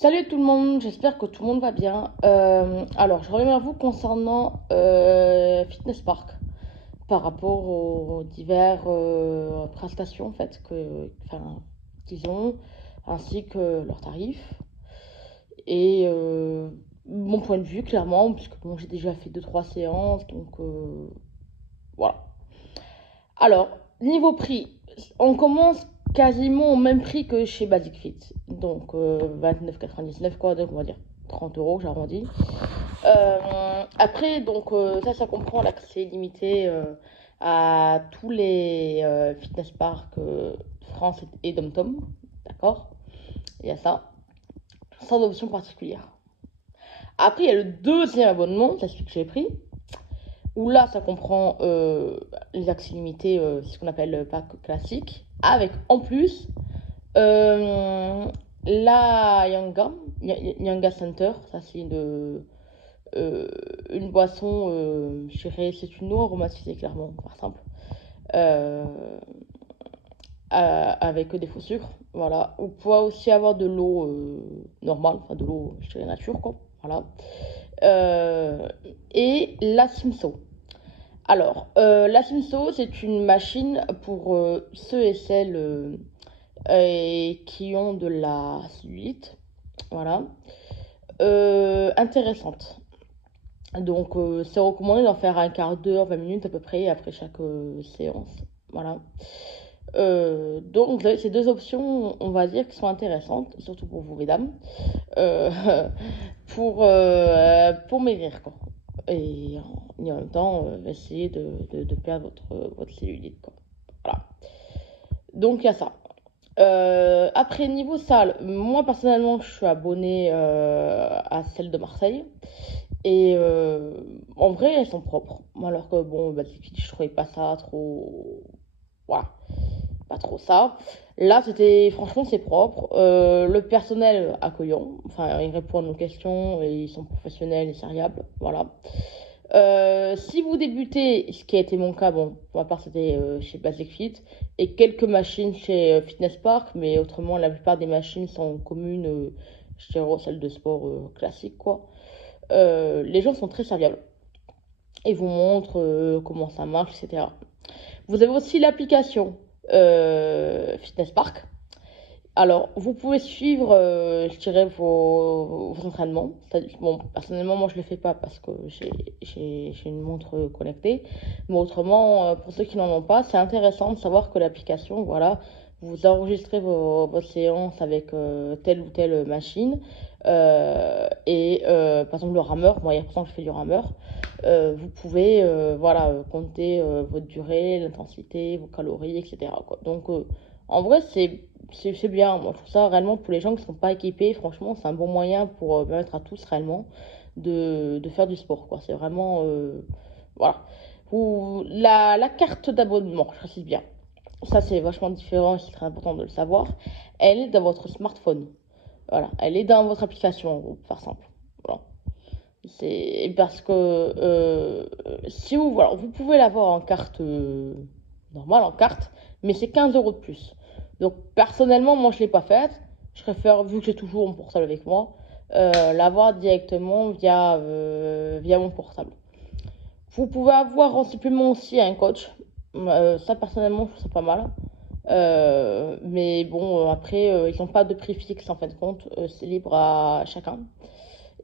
Salut tout le monde, j'espère que tout le monde va bien. Alors, je reviens vers vous concernant Fitness Park par rapport aux diverses prestations en fait, qu'ils ont, ainsi que leurs tarifs. Et mon point de vue, clairement, puisque bon, j'ai déjà fait deux trois séances, donc voilà. Alors, niveau prix, on commence quasiment au même prix que chez Basic Fit. Donc 29,99 quoi, donc on va dire 30 euros, j'arrondis. Après, donc ça comprend l'accès limité à tous les fitness parks France et Dom-Tom. D'accord. Il y a ça, sans option particulière. Après, il y a le deuxième abonnement, c'est celui que j'ai pris, où là, ça comprend les accès limités, ce qu'on appelle le pack classique, avec en plus la Yanga Center. Ça, c'est une boisson, je dirais, c'est une eau aromatisée, clairement, pour faire simple, euh, avec des faux sucres. Voilà. Vous pouvez aussi avoir de l'eau normale, enfin de l'eau, je dirais, nature, quoi. Voilà. Euh, et la Simso. Alors, la Simso, c'est une machine pour ceux et celles qui ont de la cellulite. Voilà. Intéressante. Donc, c'est recommandé d'en faire un quart d'heure, 20 minutes à peu près après chaque séance. Voilà. Donc, vous avez ces deux options, on va dire, qui sont intéressantes, surtout pour vous, mesdames, euh, pour maigrir, quoi. Et en même temps, essayer de perdre votre cellulite, quoi. Voilà. Donc, il y a ça. Après, niveau salle, moi personnellement, je suis abonnée à celle de Marseille. Et en vrai, elles sont propres. Alors que bon, bah, je trouvais pas ça trop. Voilà, pas trop ça. Là, franchement, c'est propre. Le personnel accueillant. Enfin, ils répondent aux questions et ils sont professionnels et sériables. Voilà. Si vous débutez, ce qui a été mon cas, bon, pour ma part c'était chez Basic Fit et quelques machines chez Fitness Park, mais autrement la plupart des machines sont communes, je dirais aux salles de sport classiques quoi. Les gens sont très serviables et vous montrent comment ça marche, etc. Vous avez aussi l'application Fitness Park. Alors, vous pouvez suivre, je dirais, vos entraînements. Bon, personnellement, moi, je ne le fais pas parce que j'ai une montre connectée. Mais autrement, pour ceux qui n'en ont pas, c'est intéressant de savoir que l'application, voilà, vous enregistrez vos séances avec telle ou telle machine. Par exemple, le rameur, moi, il y a pourtant que je fais du rameur. Vous pouvez, voilà, compter votre durée, l'intensité, vos calories, etc., quoi. Donc, en vrai, c'est bien. Moi, je trouve ça réellement pour les gens qui ne sont pas équipés. Franchement, c'est un bon moyen pour permettre à tous réellement de faire du sport, quoi. C'est vraiment. Voilà. La carte d'abonnement, je précise bien. Ça, c'est vachement différent et c'est très important de le savoir. Elle est dans votre smartphone. Voilà. Elle est dans votre application, en gros, pour faire simple. Voilà. C'est parce que si vous, voilà, vous pouvez l'avoir en carte normale, en carte, mais c'est 15 euros de plus. Donc personnellement, moi je ne l'ai pas faite. Je préfère, vu que j'ai toujours mon portable avec moi, l'avoir directement via mon portable. Vous pouvez avoir en supplément aussi un coach. Ça personnellement, je trouve ça pas mal. Mais bon, après, ils n'ont pas de prix fixe en fin de compte. C'est libre à chacun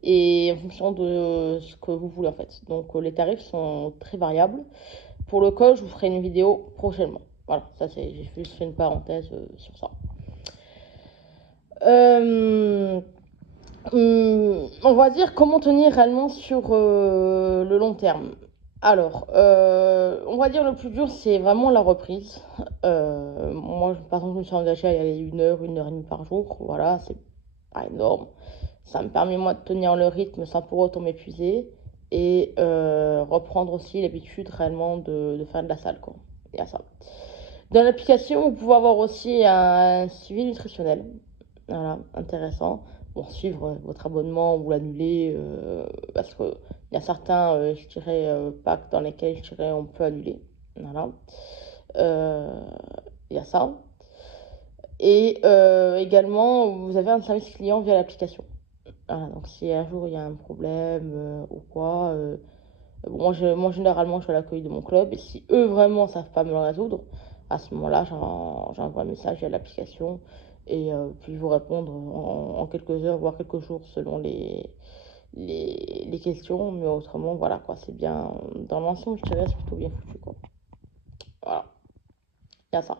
et en fonction de ce que vous voulez en fait. Donc les tarifs sont très variables. Pour le col, je vous ferai une vidéo prochainement. Voilà, ça c'est, j'ai juste fait une parenthèse sur ça. Euh, on va dire comment tenir réellement sur le long terme. Alors, on va dire le plus dur, c'est vraiment la reprise. Moi, par exemple, je me suis engagée à y aller une heure et demie par jour. Voilà, c'est pas énorme. Ça me permet, moi, de tenir le rythme sans pour autant m'épuiser et reprendre aussi l'habitude réellement de faire de la salle, quoi. Il y a ça. Dans l'application, vous pouvez avoir aussi un suivi nutritionnel. Voilà, intéressant. Bon, suivre votre abonnement ou l'annuler parce qu'il y a certains, je dirais, packs dans lesquels je dirais on peut annuler. Voilà. Euh, Il y a ça. Et également, vous avez un service client via l'application. Voilà, donc si un jour il y a un problème ou quoi, moi généralement je suis à l'accueil de mon club et si eux vraiment savent pas me le résoudre, à ce moment-là j'envoie un message via l'application et puis vous répondre en quelques heures, voire quelques jours selon les questions. Mais autrement, voilà quoi, c'est bien, dans l'ensemble, je dirais, c'est plutôt bien foutu quoi. Voilà, il y a ça.